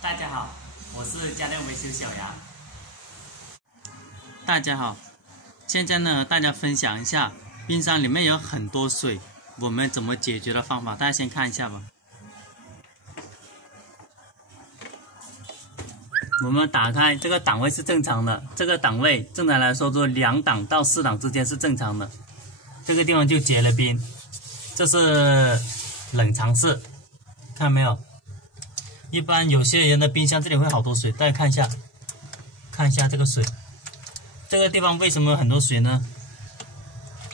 大家好，我是家电维修小杨。大家好，现在呢，大家分享一下冰箱里面有很多水，我们怎么解决的方法，大家先看一下吧。我们打开这个档位是正常的，这个档位正常来说就2档到4档之间是正常的。这个地方就结了冰，这是冷藏室，看到没有？一般有些人的冰箱这里会好多水，大家看一下，这个水，这个地方为什么有很多水呢？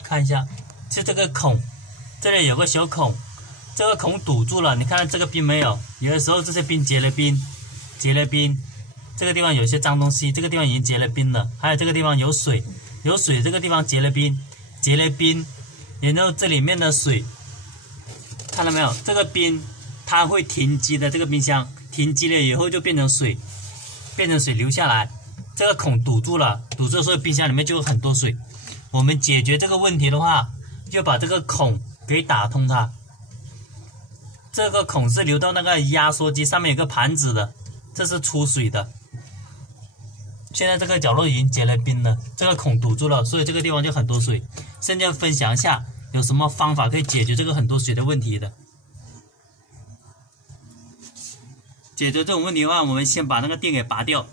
看一下，是这个孔，这里有个小孔，这个孔堵住了，你看到这个冰没有？有的时候这些冰结了冰，这个地方有些脏东西，这个地方已经结了冰了，还有这个地方有水，这个地方结了冰，然后这里面的水，看到没有？这个冰它会停机的，这个冰箱停机了以后就变成水流下来，这个孔堵住了，所以冰箱里面就有很多水。我们解决这个问题的话，就把这个孔给打通它。这个孔是流到那个压缩机上面有个盘子的，这是出水的。现在这个角落已经结了冰了，这个孔堵住了，所以这个地方就很多水。现在分享一下有什么方法可以解决这个很多水的问题的。解决这种问题的话，我们先把那个电给拔掉。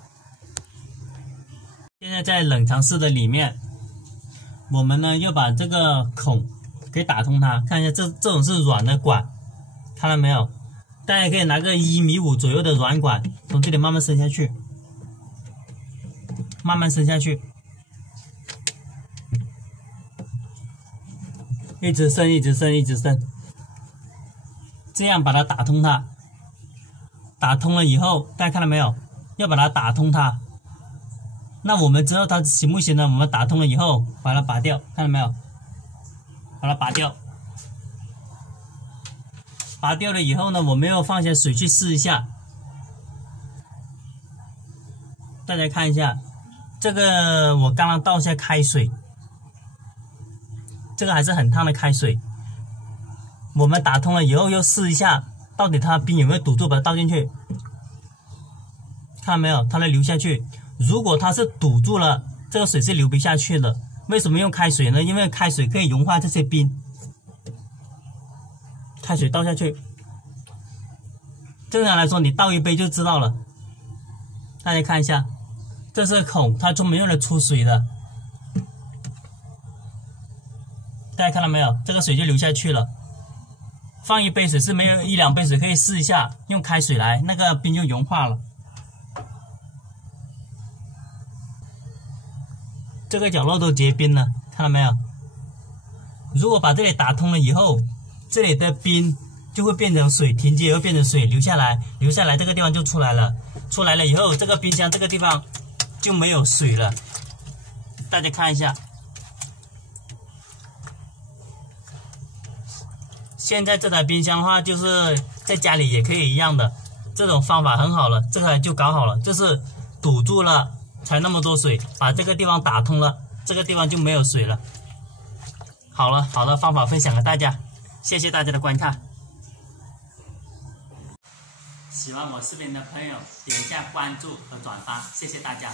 现在在冷藏室的里面，我们呢要把这个孔给打通它。看一下这种是软的管，看到没有？大家可以拿个1.5米左右的软管，从这里慢慢伸下去，一直伸，这样把它打通它。打通了以后，大家看到没有？要把它打通它。那我们知道它行不行呢？我们打通了以后，把它拔掉，看到没有？把它拔掉。拔掉了以后呢，我们要放些水去试一下。大家看一下，这个我刚刚倒下开水，这个还是很烫的开水。我们打通了以后，又试一下，到底它冰有没有堵住，把它倒进去，看到没有？它能流下去。如果它是堵住了，这个水是流不下去的。为什么用开水呢？因为开水可以融化这些冰。开水倒下去，正常来说你倒1杯就知道了。大家看一下，这是孔，它专门用来出水的。大家看到没有？这个水就流下去了。放1杯水是没有1、2杯水，可以试一下，用开水来，那个冰就融化了。这个角落都结冰了，看到没有？如果把这里打通了以后，这里的冰就会变成水，停机也会变成水流下来，这个地方就出来了。出来了以后，这个冰箱这个地方就没有水了。大家看一下。现在这台冰箱的话，就是在家里也可以一样的，这种方法很好了，这台就搞好了，就是堵住了才那么多水，把这个地方打通了，这个地方就没有水了。好的方法分享给大家，谢谢大家的观看。喜欢我视频的朋友点一下关注和转发，谢谢大家。